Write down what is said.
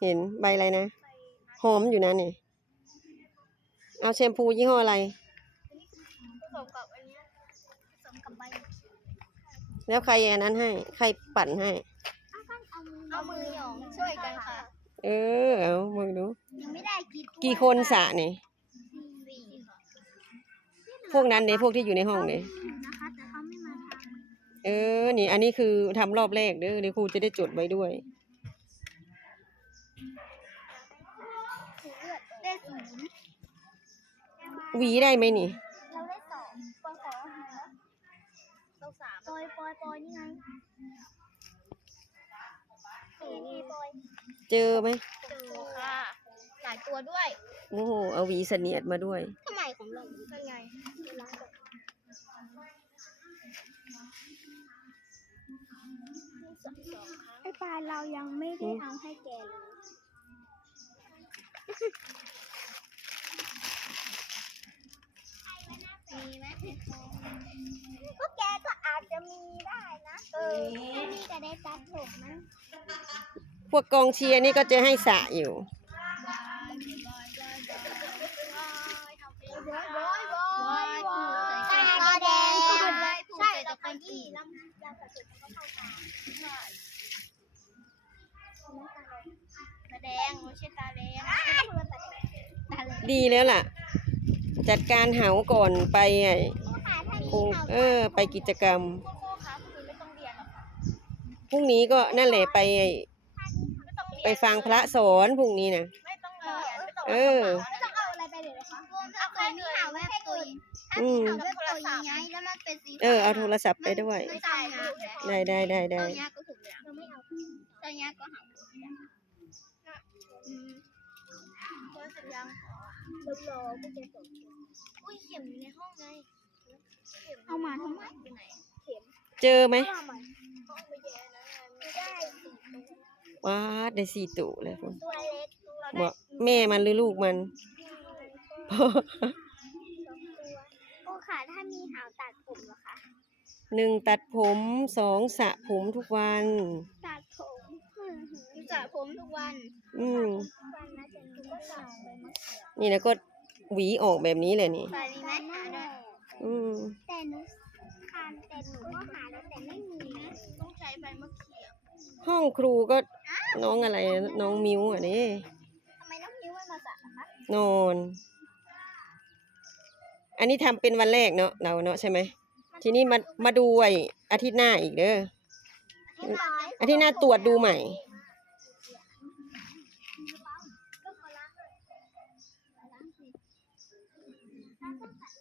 เห็นใบอะไรนะ หอมอยู่นะนี่เอาแชมพูยี่ห้ออะไร ผสมกับอันเนี้ยผสมกับใบแล้วใครอันนั้นให้ ใครปั่นให้ เอามือหยองช่วยกันค่ะ เออ เอามึงดู ยังไม่ได้กินกี่คนสระนี่ สี่ค่ะพวกนั้นเนี่ยพวกที่อยู่ในห้องเนี่ย นะคะแต่เขาไม่มาทเออ นี่ อันนี้คือทำรอบแรกเด้อเดี๋ยวครูจะได้จดไว้ด้วยำถูเลือด ได้ศูนย์หวีได้ไหมนี่ เราได้สองปสองหาเราสามปอยปอยปอยนี่ไงสี่นี่ปอยเจอไหมเจอค่ะ หลายตัวด้วย โอ้โห เอาหวีเสนียดมาด้วย ทำไมของเราเป็นไงล้างก่อนสองสอง ครั้งไอ้ปลาเรายังไม่ได้เอาให้แกเลยมีไหมพวกแกก็อาจจะมีได้นะ เออถ้ามีจะได้ตัดผมนะ พวกกองเชียร์นี่ก็จะให้สระอยู่ บอยบอยบอยบอยตาแดงใช่แต่คนที่ลำยาสร ดงดีแล้วล่ะ จัดการเหาก่อนไปไอ้ครูคะถ้ามีครูข่าวเออ ไปกิจกรรมคุณครูคะคุณไม่ต้องเรียนหรอกค่ะพรุ่งนี้ก็นั่นแหละไปไอ้ไม่ต้องเรียนไปฟังพระสอนพรุ่งนี้นะไม่ต้องเรียนไม่ต้องเออไม่ต้องเอาอะไรไปเลยเหรอคะเอาแค่มีข่าวแวบตุยอืมข่าวแวบตุยไงแล้วมันเป็นสีเออเอาโทรศัพท์ไปด้วยไม่ต้องนะได้ได้ได้ได้ตอนนี้ก็ถูกแล้วเราไม่เอาตอนนี้ก็หา อืมตัวสัญญาณรอรอพวกแกส่งอุ้ยเข็มอยู่ในห้องไงเอามาทำไม ไปไหนเข็มเจอไหมเอามาห้องไปแย่นะไม่ได้สี่ตัวว้าดได้สี่ตุเลยคุณตัวเล็กเราได้บอกแม่มันหรือลูกมัน โอ้ค่ะถ้ามีหาวตัดผมเหรอคะหนึ่งตัดผมสองสระผมทุกวัน ตัดผมตัดผมทุกวันอืม ทุกวันนะจะมีก็ตัดไป มะเขือนี่นะก็หวีออกแบบนี้เลยนี่ ใส่มีไหมหาด้วยอืมแต่หนูคานแต่หนูก็หาแล้วแต่ไม่มีนะต้องใช้ใบมะเขือห้องครูก็น้องอะไรนะน้องมิวอะนี่ทำไมน้องนิ้วไม่มาสระคะนอน อันนี้ทำเป็นวันแรกเนาะเราเนาะใช่ไหม ทีนี้มามาดูไอ้อาทิตย์หน้าอีกเด้อเรียบร้อยอาทิตย์หน้าตรวจดูใหม่เ嗯。